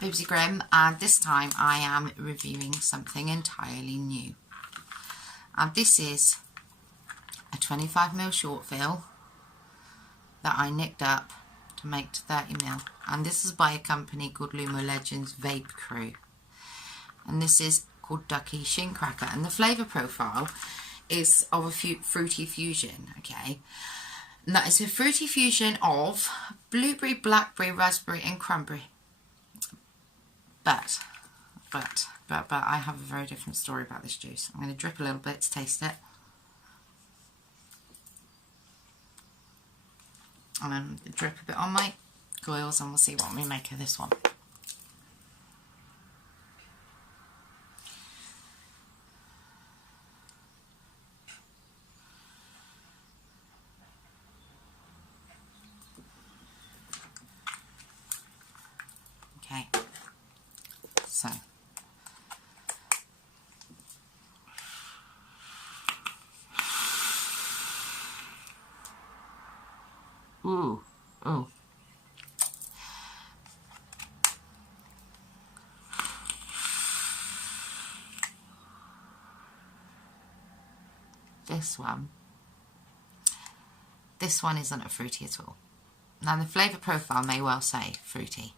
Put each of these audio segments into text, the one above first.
Bibsy Grimm, and this time I am reviewing something entirely new. And this is a 25mm short fill that I nicked up to make to 30mm, and this is by a company called Lumo Legends Vape Crew, and this is called Ducky Shincracker, and the flavour profile is of a fruity fusion, okay? And that is a fruity fusion of blueberry, blackberry, raspberry and cranberry. But I have a very different story about this juice. I'm going to drip a little bit to taste it. And then drip a bit on my coils and we'll see what we make of this one. Okay, so ooh. This one isn't a fruity at all. Now the flavour profile may well say fruity,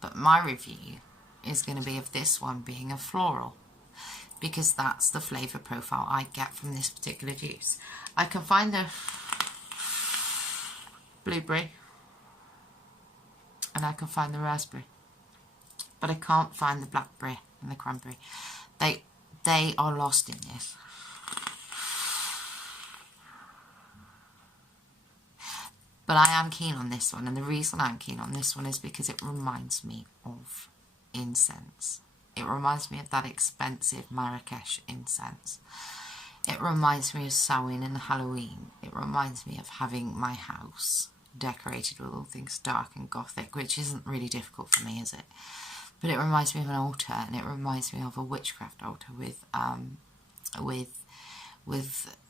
but my review is going to be of this one being a floral, because that's the flavour profile I get from this particular juice. I can find the blueberry and I can find the raspberry, but I can't find the blackberry and the cranberry. They are lost in this. But I am keen on this one, and the reason I'm keen on this one is because it reminds me of incense. It reminds me of that expensive Marrakesh incense. It reminds me of Samhain and Halloween. It reminds me of having my house decorated with all things dark and gothic, which isn't really difficult for me, is it? But it reminds me of an altar, and it reminds me of a witchcraft altar with a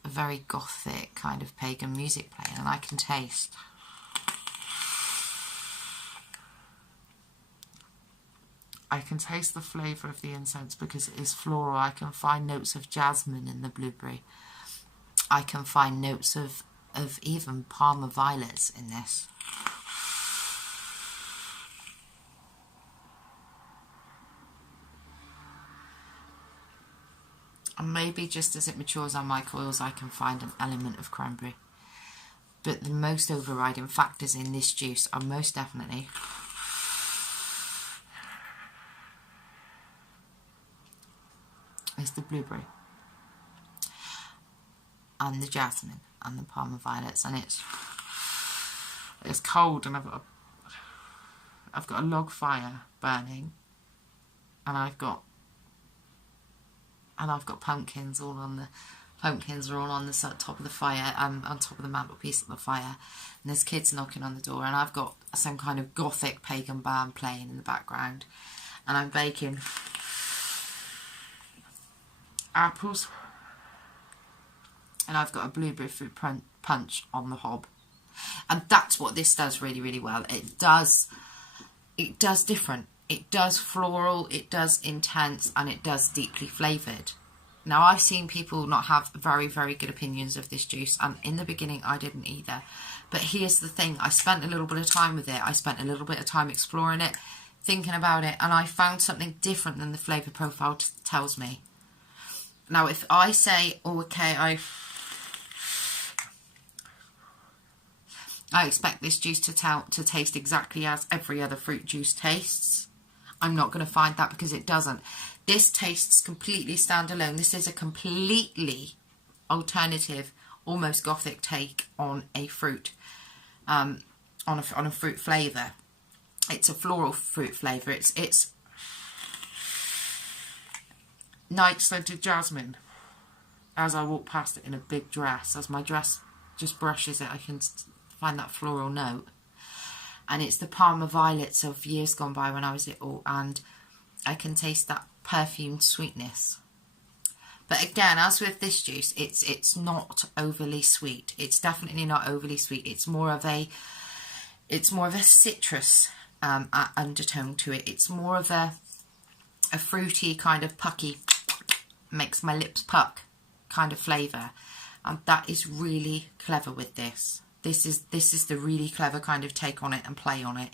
very gothic kind of pagan music playing, and I can taste the flavour of the incense because it is floral. I can find notes of jasmine in the blueberry. I can find notes of even Parma violets in this. And maybe just as it matures on my coils, I can find an element of cranberry. But the most overriding factors in this juice are most definitely the blueberry and the jasmine and the Parma violets, and it's cold, and I've got a log fire burning, and I've got pumpkins all on the top of the fire, on top of the mantelpiece of the fire, and there's kids knocking on the door, and I've got some kind of gothic pagan band playing in the background, and I'm baking apples, and I've got a blueberry fruit punch on the hob, and that's what this does really, really well. It does different. It does floral, it does intense, and it does deeply flavoured. Now, I've seen people not have very, very good opinions of this juice, and in the beginning I didn't either. But here's the thing, I spent a little bit of time with it. I spent a little bit of time exploring it, thinking about it, and I found something different than the flavour profile tells me. Now, if I say, oh, okay, I expect this juice to taste exactly as every other fruit juice tastes, I'm not going to find that, because it doesn't. This tastes completely standalone. This is a completely alternative, almost gothic take on a fruit, on a fruit flavour. It's a floral fruit flavour. It's night scented jasmine. As I walk past it in a big dress, as my dress just brushes it, I can find that floral note. And it's the Parma violets of years gone by when I was little, and I can taste that perfumed sweetness. But again, as with this juice, it's not overly sweet. It's definitely not overly sweet. It's more of a citrus undertone to it. It's more of a fruity kind of pucky, makes my lips puck kind of flavour. That is really clever with this. This is the really clever kind of take on it and play on it.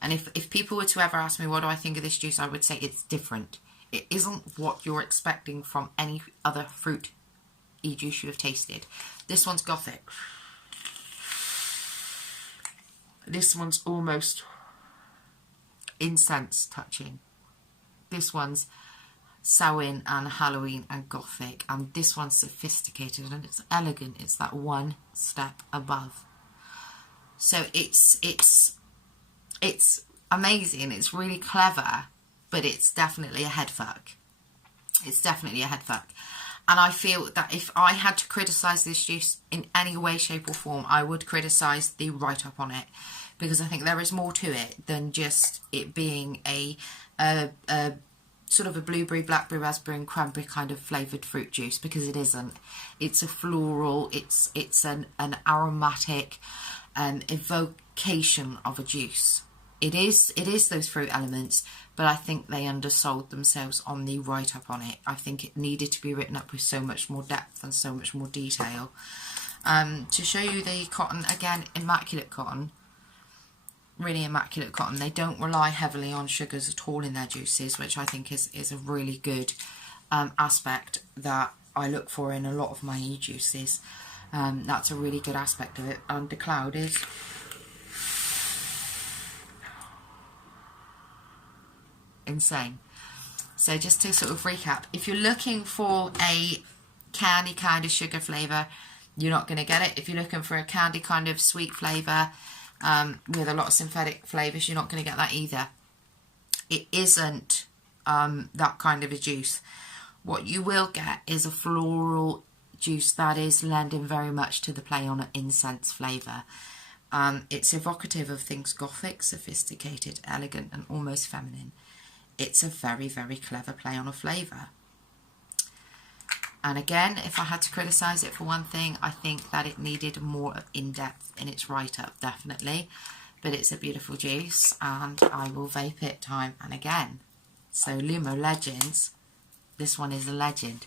And if people were to ever ask me what do I think of this juice, I would say it's different. It isn't what you're expecting from any other fruit juice you have tasted. This one's gothic. This one's almost incense touching. This one's Samhain and Halloween and gothic, and this one's sophisticated and it's elegant. It's that one step above. So it's amazing. It's really clever, but it's definitely a head fuck. It's definitely a head fuck. And I feel that if I had to criticise this juice in any way, shape or form, I would criticise the write-up on it, because I think there is more to it than just it being a sort of a blueberry, blackberry, raspberry and cranberry kind of flavoured fruit juice, because it isn't. It's a floral, it's an aromatic evocation of a juice. It is those fruit elements, but I think they undersold themselves on the write-up on it. I think it needed to be written up with so much more depth and so much more detail. To show you the cotton, again, immaculate cotton. Really immaculate cotton. They don't rely heavily on sugars at all in their juices, which I think is a really good aspect that I look for in a lot of my juices. That's a really good aspect of it. And the cloud is insane. So just to sort of recap, if you're looking for a candy kind of sugar flavour, you're not going to get it. If you're looking for a candy kind of sweet flavour with a lot of synthetic flavours, you're not going to get that either. It isn't that kind of a juice. What you will get is a floral juice that is lending very much to the play on an incense flavour. It's evocative of things gothic, sophisticated, elegant and almost feminine. It's a very, very clever play on a flavour. And again, if I had to criticise it for one thing, I think that it needed more in-depth in its write-up, definitely. But it's a beautiful juice, and I will vape it time and again. So Lumo Legends, this one is a legend.